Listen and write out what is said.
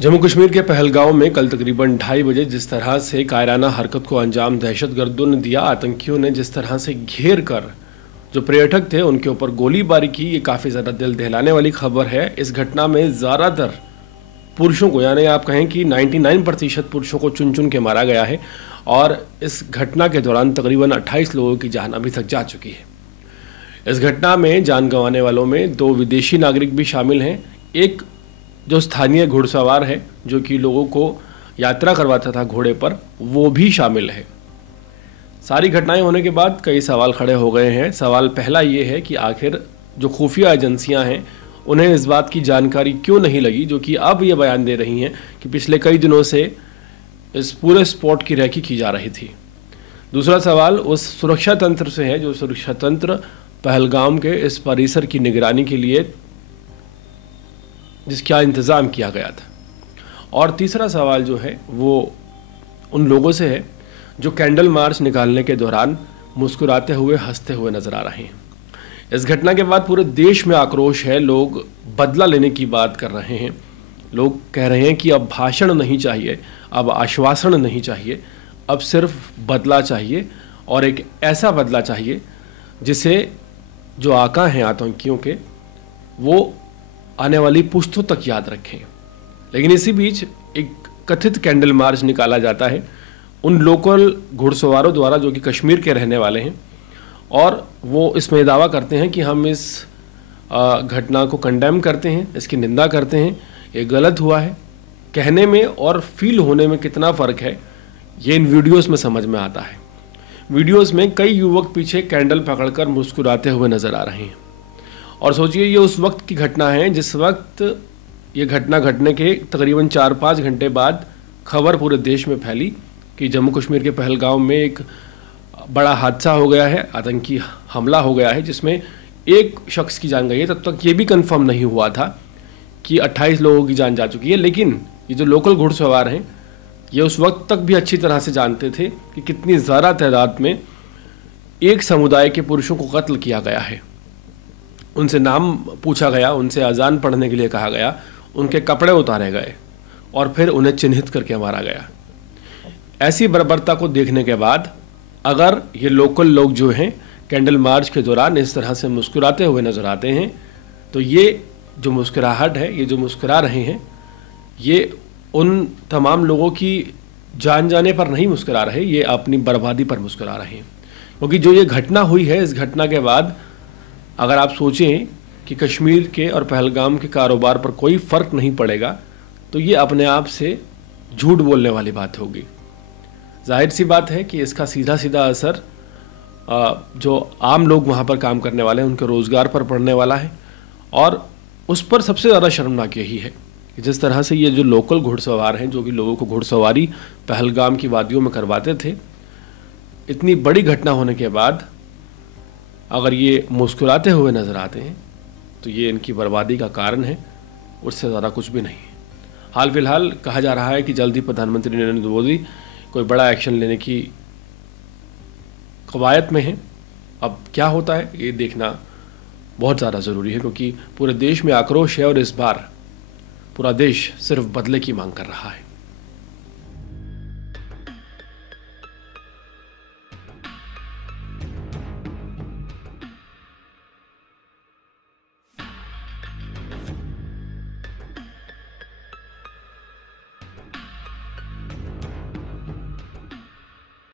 जम्मू कश्मीर के पहलगांव में कल तकरीबन 2:30 बजे जिस तरह से कायराना हरकत को अंजाम दहशतगर्दों ने दिया, आतंकियों ने जिस तरह से घेर कर जो पर्यटक थे उनके ऊपर गोलीबारी की, ये काफ़ी ज़्यादा दिल दहलाने वाली खबर है। इस घटना में ज़्यादातर पुरुषों को, यानी आप कहें कि 99% पुरुषों को चुन चुन के मारा गया है और इस घटना के दौरान तकरीबन 28 लोगों की जान अभी तक जा चुकी है। इस घटना में जान गंवाने वालों में 2 विदेशी नागरिक भी शामिल हैं। एक जो स्थानीय घुड़सवार है जो कि लोगों को यात्रा करवाता था घोड़े पर, वो भी शामिल है। सारी घटनाएं होने के बाद कई सवाल खड़े हो गए हैं। सवाल पहला ये है कि आखिर जो खुफिया एजेंसियां हैं उन्हें इस बात की जानकारी क्यों नहीं लगी, जो कि अब ये बयान दे रही हैं कि पिछले कई दिनों से इस पूरे स्पॉट की रेकी की जा रही थी। दूसरा सवाल उस सुरक्षा तंत्र से है जो सुरक्षा तंत्र पहलगाम के इस परिसर की निगरानी के लिए जिसका इंतज़ाम किया गया था। और तीसरा सवाल जो है वो उन लोगों से है जो कैंडल मार्च निकालने के दौरान मुस्कुराते हुए हंसते हुए नजर आ रहे हैं। इस घटना के बाद पूरे देश में आक्रोश है, लोग बदला लेने की बात कर रहे हैं। लोग कह रहे हैं कि अब भाषण नहीं चाहिए, अब आश्वासन नहीं चाहिए, अब सिर्फ बदला चाहिए और एक ऐसा बदला चाहिए जिसे जो आका हैं आतंकियों के वो आने वाली पुश्तों तक याद रखें। लेकिन इसी बीच एक कथित कैंडल मार्च निकाला जाता है उन लोकल घुड़सवारों द्वारा जो कि कश्मीर के रहने वाले हैं, और वो इसमें दावा करते हैं कि हम इस घटना को कंडेम करते हैं, इसकी निंदा करते हैं, ये गलत हुआ है। कहने में और फील होने में कितना फ़र्क है ये इन वीडियोस में समझ में आता है। वीडियोस में कई युवक पीछे कैंडल पकड़कर मुस्कुराते हुए नज़र आ रहे हैं। और सोचिए ये उस वक्त की घटना है जिस वक्त ये घटना घटने के तकरीबन 4-5 घंटे बाद खबर पूरे देश में फैली कि जम्मू कश्मीर के पहलगाम में एक बड़ा हादसा हो गया है, आतंकी हमला हो गया है जिसमें एक शख्स की जान गई है। तब तक ये भी कंफर्म नहीं हुआ था कि 28 लोगों की जान जा चुकी है। लेकिन ये जो लोकल घुड़सवार हैं ये उस वक्त तक भी अच्छी तरह से जानते थे कि कितनी ज़्यादा तादाद में एक समुदाय के पुरुषों को कत्ल किया गया है। उनसे नाम पूछा गया, उनसे अजान पढ़ने के लिए कहा गया, उनके कपड़े उतारे गए और फिर उन्हें चिन्हित करके मारा गया। ऐसी बर्बरता को देखने के बाद अगर ये लोकल लोग जो हैं कैंडल मार्च के दौरान इस तरह से मुस्कुराते हुए नज़र आते हैं तो ये जो मुस्कुराहट है, ये जो मुस्कुरा रहे हैं, ये उन तमाम लोगों की जान जाने पर नहीं मुस्कुरा रहे, ये अपनी बर्बादी पर मुस्कुरा रहे हैं। क्योंकि जो ये घटना हुई है, इस घटना के बाद अगर आप सोचें कि कश्मीर के और पहलगाम के कारोबार पर कोई फ़र्क नहीं पड़ेगा तो ये अपने आप से झूठ बोलने वाली बात होगी। जाहिर सी बात है कि इसका सीधा सीधा असर जो आम लोग वहाँ पर काम करने वाले हैं उनके रोज़गार पर पड़ने वाला है। और उस पर सबसे ज़्यादा शर्मनाक यही है कि जिस तरह से ये जो लोकल घुड़सवार हैं जो कि लोगों को घुड़सवारी पहलगाम की वादियों में करवाते थे, इतनी बड़ी घटना होने के बाद अगर ये मुस्कुराते हुए नज़र आते हैं तो ये इनकी बर्बादी का कारण है, उससे ज़्यादा कुछ भी नहीं है। हाल फिलहाल कहा जा रहा है कि जल्द ही प्रधानमंत्री नरेंद्र मोदी कोई बड़ा एक्शन लेने की कवायद में है। अब क्या होता है ये देखना बहुत ज़्यादा ज़रूरी है, क्योंकि पूरे देश में आक्रोश है और इस बार पूरा देश सिर्फ बदले की मांग कर रहा है।